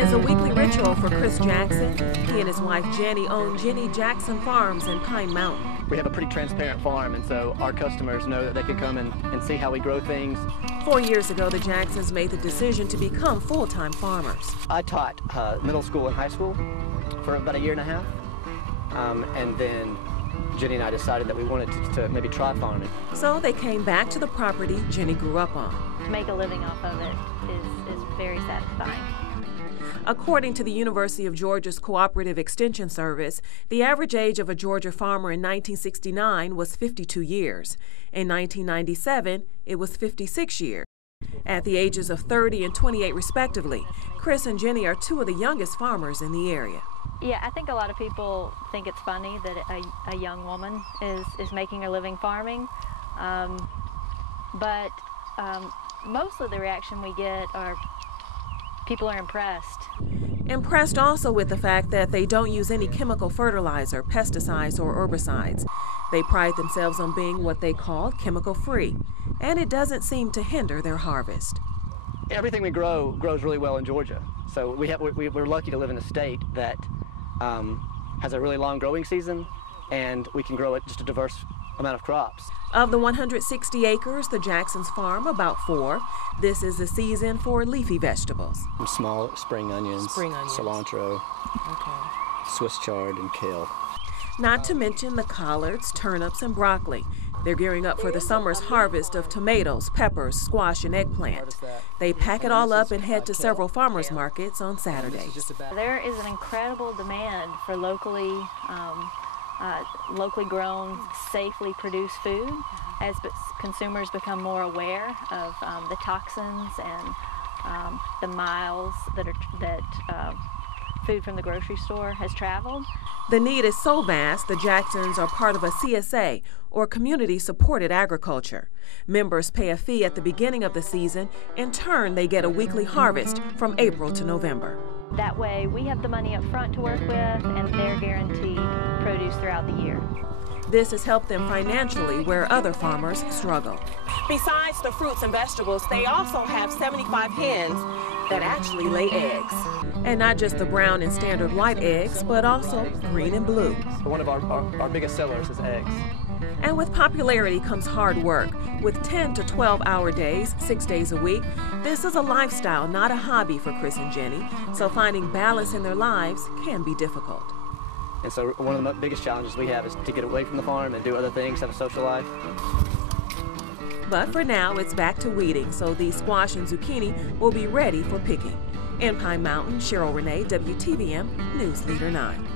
is a weekly ritual for Chris Jackson. He and his wife Jenny own Jenny Jackson Farms in Pine Mountain. We have a pretty transparent farm, and so our customers know that they can come and see how we grow things. 4 years ago, the Jacksons made the decision to become full-time farmers. I taught middle school and high school for about a year and a half, and then Jenny and I decided that we wanted to maybe try farming. So they came back to the property Jenny grew up on. To make a living off of it is very satisfying. According to the University of Georgia's Cooperative Extension Service, the average age of a Georgia farmer in 1969 was 52 years. In 1997, it was 56 years. At the ages of 30 and 28 respectively, Chris and Jenny are two of the youngest farmers in the area. Yeah, I think a lot of people think it's funny that a young woman is making a living farming, but most of the reaction we get are people are impressed. Impressed also with the fact that they don't use any chemical fertilizer, pesticides, or herbicides. They pride themselves on being what they call chemical-free, and it doesn't seem to hinder their harvest. Everything we grow grows really well in Georgia, so we're lucky to live in a state that has a really long growing season, and we can grow just a diverse amount of crops. Of the 160 acres the Jacksons farm, about 4. This is the season for leafy vegetables. Small spring onions, cilantro, Swiss chard, and kale. Not to mention the collards, turnips, and broccoli. They're gearing up for the summer's harvest of tomatoes, peppers, squash, and eggplant. They pack it all up and head to several farmers markets on Saturdays. There is an incredible demand for locally grown, safely produced food as consumers become more aware of the toxins and the miles that food from the grocery store has traveled. The need is so vast, the Jacksons are part of a CSA, or community-supported agriculture. Members pay a fee at the beginning of the season. In turn, they get a weekly harvest from April to November. That way, we have the money up front to work with, and they're guaranteed produce throughout the year. This has helped them financially where other farmers struggle. Besides the fruits and vegetables, they also have 75 hens that actually lay eggs. And not just the brown and standard white eggs, but also green and blue. One of our biggest sellers is eggs. And with popularity comes hard work. With 10 to 12-hour days, 6 days a week, this is a lifestyle, not a hobby for Chris and Jenny. So finding balance in their lives can be difficult. And so one of the biggest challenges we have is to get away from the farm and do other things, have a social life. But for now, it's back to weeding, so these squash and zucchini will be ready for picking. In Pine Mountain, Cheryl Renee, WTVM News Leader 9.